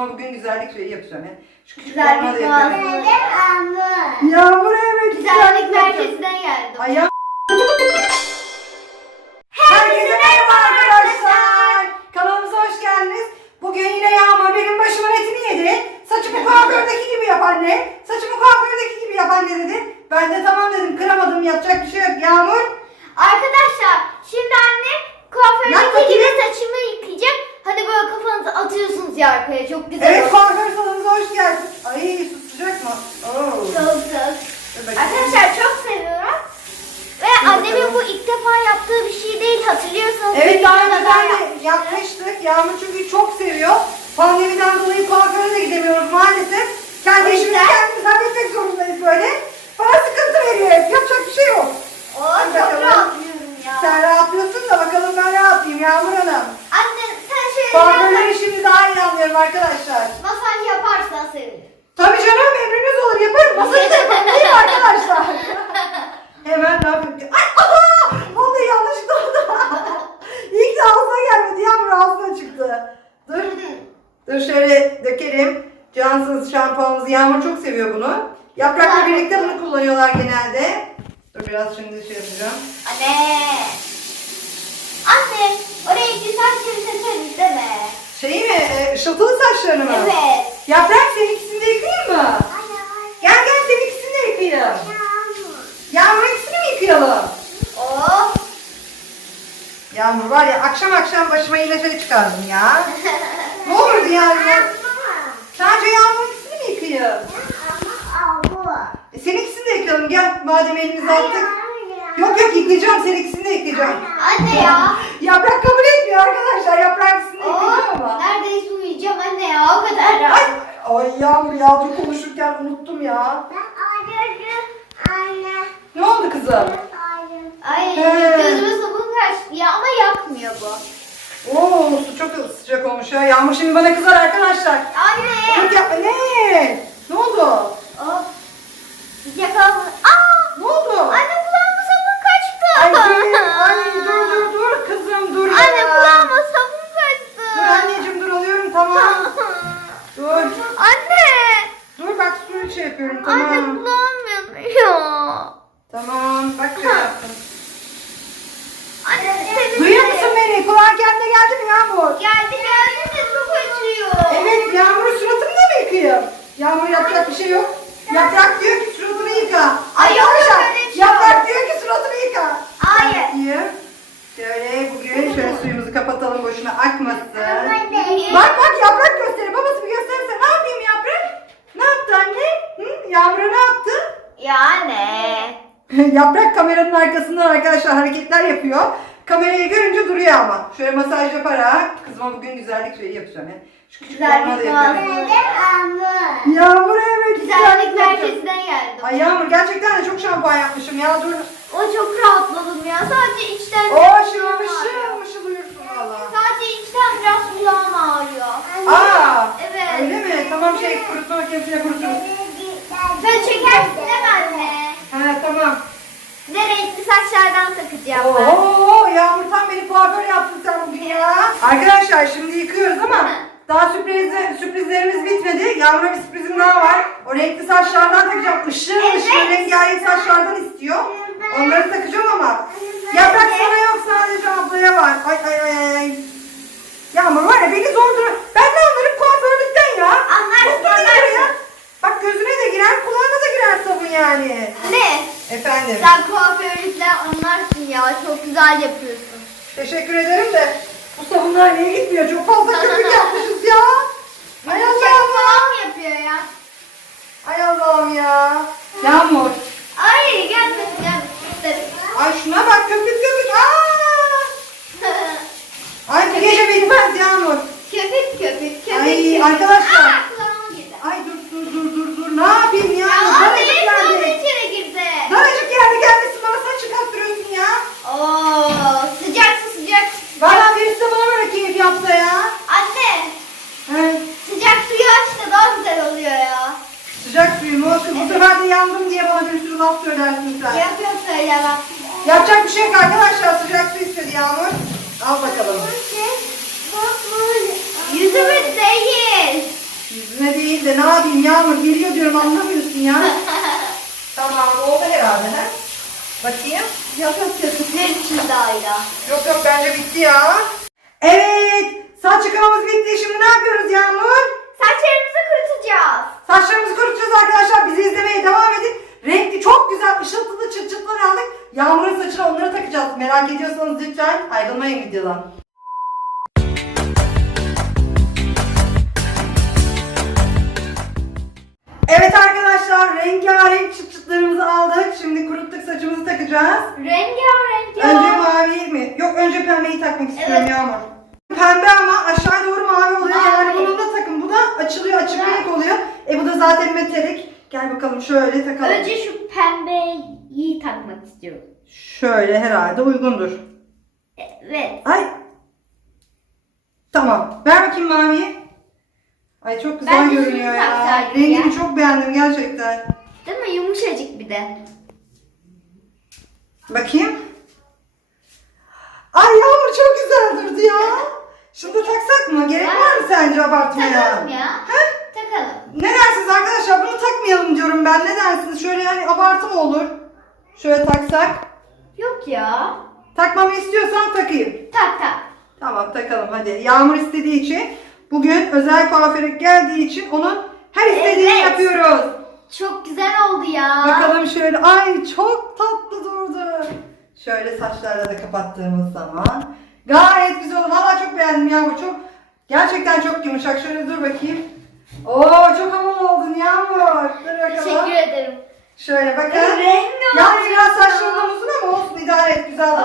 Kızıma bugün güzellik şeyi yapacağım ya. Şu küçük Güzellik forma da. Ama. Yağmur evet Güzellik yapacağım. merkezinden geldim. Ayağım. Herkese merhaba arkadaşlar. Kanalımıza hoş geldiniz. Bugün yine Yağmur benim başımın etini yedi. Saçımı kuafördeki gibi yap anne. Saçımı kuafördeki gibi yap anne dedi. Ben de tamam dedim kıramadım yapacak bir şey yok Yağmur. Arkadaşlar şimdi anne kuafördeki bakayım. gibi saçımı yıkayacak. Hani böyle kafanızı atıyorsunuz ya arkaya çok güzel Evet olur. kuaför salonumuza hoş geldin. Ay su sıcak mı? Oo. Çok. Dur bakayım. Arkadaşlar çok seviyorum. Ve annemin bu ilk defa yaptığı bir şey değil hatırlıyorsanız. Evet daha videoda önce da de yapmıştık. Yağmur çünkü çok seviyor. Pandemiden dolayı kuaföre de gidemiyoruz maalesef. Kendi O işimizi yüzden- kendimiz halletmek zorundayız böyle. Bana sıkıntı veriyor hep. Yapacak bir şey yok. Oo Hadi çok bakalım. rahatlıyorum ya. Sen rahatlıyorsun da bakalım ben rahatlayayım Yağmur Hanım. Anne sen şöyle Kuaförler biraz işini daha iyi anlıyorum arkadaşlar. masaj yaparsan sevinirim. Tabii canım emriniz olur yaparım. Masayı da yaparım değil mi arkadaşlar? Hemen ne yapayım? Ay aha! Vallahi yanlışlıkla oldu. İlk de ağzına gelmedi. Yağmur ağzına çıktı. Dur. Dur şöyle dökelim. Cansız şampuanımızı Yağmur çok seviyor bunu. Yaprakla Güzel. birlikte bunu kullanıyorlar genelde. Dur biraz şimdi şey yapacağım. Anne. Anne oraya iki saçları seçeriz değil mi? Şeyi mi? E, ışıltılı saçlarını mı? Evet. Yaprak seninkisini de yıkayayım mı? Gel gel seninkisini de yıkayayım. Yağmur ikisini mi yıkayalım? Yağmur var ya akşam akşam başıma yine şey çıkardım ya. ne olurdu yani? Sadece Yağmur ikisini mi yıkayayım? E, seninkisini de yıkayalım gel madem elimizi attık. Yok yok yıkayacağım seninkisini de yıkayacağım. Anne ya. Yaprak kabul etmiyor arkadaşlar. Yaprak ikisini de yıkayacağım ama. Neredeyse uyuyacağım anne ya o kadar Ay, rahat. ay Yağmur ya dur konuşurken unuttum ya. Ne oldu kızım? Ay He. gözüme sabun kaçtı ya ama yakmıyor bu. Oo su çok sıcak olmuş ya. Yağmur şimdi bana kızar arkadaşlar. Anne. Dur yapma ne? Ne oldu? Oh. Sıcak alma. Aa. Ne oldu? Anne kulağıma sabun kaçtı. Ay, ay dur dur dur kızım dur ya. Anne kulağıma sabun kaçtı. Dur anneciğim dur alıyorum tamam. Dur. Anne. Dur bak suyu şey yapıyorum Anne tamam. kulağım yanıyor. Tamam bak şey yaptım. Geldi mi Yağmur? Geldi geldi de çok acıyor. Evet Yağmur'un suratını da mı yıkayayım? Yağmur yapacak bir şey yok. Yaprak diyor ki suratını yıka. Ay, yok, öyle şey Yaprak diyor ki suratını yıka. Hayır. Yıkayayım. Şöyle bugün şöyle suyumuzu kapatalım boşuna akmasın. Bak bak yaprak gösteri. Babası bir gösterirse ne yapayım yaprak? Ne yaptı anne? Hı? Yağmur'a ne yaptı? Yani. yaprak kameranın arkasından arkadaşlar hareketler yapıyor. Kamerayı görünce duruyor ama. Şöyle masaj yaparak kızıma bugün güzellik şeyi yapacağım ya. Şu küçük Güzellik forma da yapıyorum. Ama. Yağmur evet Güzellik yapacağım. merkezinden geldim. Ay Yağmur gerçekten de çok şampuan yapmışım ya dur. O çok rahatladım ya. Sadece içten Oo mışıl ağrıyor. mışıl uyursun valla. Sadece içten biraz kulağım ağrıyor. Aa Evet. öyle mi? Tamam şey kurutma makinesine kuruturuz. Sen çekersin değil mi anne? He tamam. Ne renkli saçlardan takacağım ben. Oo Yağmur tam beni kuaför yaptın sen bugün ya. Arkadaşlar şimdi yıkıyoruz ama daha sürpriz, sürprizlerimiz bitmedi. Yağmur'a bir sürprizim daha var. O renkli saçlardan takacağım. Işıl ışıl Evet. rengarenk saçlardan istiyor. Onları takacağım ama. Yaprak sana yok sadece ablaya var. Ay ay ay ay. Yağmur var ya beni zor durum. Ben de anlarım kuaförlükten ya. Anlarsın, anlarsın. ya. Bak gözüne de girer kulağına da girer sabun yani. Ne? Efendim. Sen kuaförlükten anlarsın ya. Çok güzel yapıyorsun. Teşekkür ederim de bu sabunlar niye gitmiyor? Çok fazla köpük yapmışız ya. Ay Allah'ım. falan mı yapıyor ya? Ay Allah'ım ya. Yağmur. Ay gelmesin gelmesin. Ay şuna bak köpük köpük. Aa! Ay bu gece bitmez Yağmur. köpük köpük köpük. Ay, köpük. arkadaşlar. Aa kulağıma girdi. Ay dur dur dur dur dur. Ne yapayım ya? Ya Daracık abi kulağıma yerde. içeri girdi. Daracık yerde gelmişsin bana saç çıkarttırıyorsun ya. Oo sıcak su sıcak. su. Valla birisi de bana böyle keyif yaptı ya. Anne He. sıcak suyu aç da daha güzel oluyor ya. Sıcak suyu mu? Kız bu sefer de yandım diye bana bir sürü laf Yapacak bir şey yok arkadaşlar. Sıcak su istedi Yağmur. Al bakalım. Yüzümüz değil. Üstüne değil de ne yapayım Yağmur geliyor diyorum anlamıyorsun ya. tamam oldu herhalde he. Bakayım. Yok yok köpükler için dahil. Yok yok bence bitti ya. Evet saç yıkamamız bitti. Şimdi ne yapıyoruz Yağmur? Saçlarımızı kurutacağız. Saçlarımızı kurutacağız arkadaşlar. Bizi izlemeye devam edin. Renkli çok güzel ışıltılı çıt çıtlar aldık. Yağmur'un saçına onları takacağız. Merak ediyorsanız lütfen ayrılmayın videodan. Evet arkadaşlar rengarenk çıt çıtlarımızı aldık. Şimdi kuruttuk saçımızı takacağız. Rengarenk ya. Önce mavi mi? Yok önce pembeyi takmak istiyorum Evet. Yağmur. Pembe ama aşağı doğru mavi oluyor. Yani Mavi. bunun da takın. Bu da açılıyor açık renk oluyor. E bu da zaten metalik. Gel bakalım şöyle takalım. Önce şu pembeyi takmak istiyorum. Şöyle herhalde uygundur. Evet. Ay. Tamam. Ver bakayım maviyi. Ay çok güzel şunu görünüyor ya. taksaydık Rengini ya. çok beğendim gerçekten. Değil mi? Yumuşacık bir de. Bakayım. Ay Yağmur çok güzel durdu ya. Da taksak mı? Gerek var mı sence abartmaya? Takalım ya. Takalım. Ne dersiniz arkadaşlar? Bunu takmayalım diyorum ben. Ne dersiniz? Şöyle yani abartı mı olur? Şöyle taksak. Yok ya. Takmamı istiyorsan takayım. Tak tak. Tamam takalım hadi. Yağmur istediği için bugün özel kuaföre geldiği için onun her istediğini Evet. yapıyoruz. Çok güzel oldu ya. Bakalım şöyle. Ay çok tatlı durdu. Şöyle saçlarla da kapattığımız zaman. Gayet güzel oldu. Valla çok beğendim Yağmur. Çok gerçekten çok yumuşak. Şöyle dur bakayım. Oo çok havalı oldun Yağmur. Dur bakalım. Teşekkür ederim. Şöyle bakın. Rengarenk Yalnız biraz ya. saçlarından uzun ama olsun idare et güzel oldu.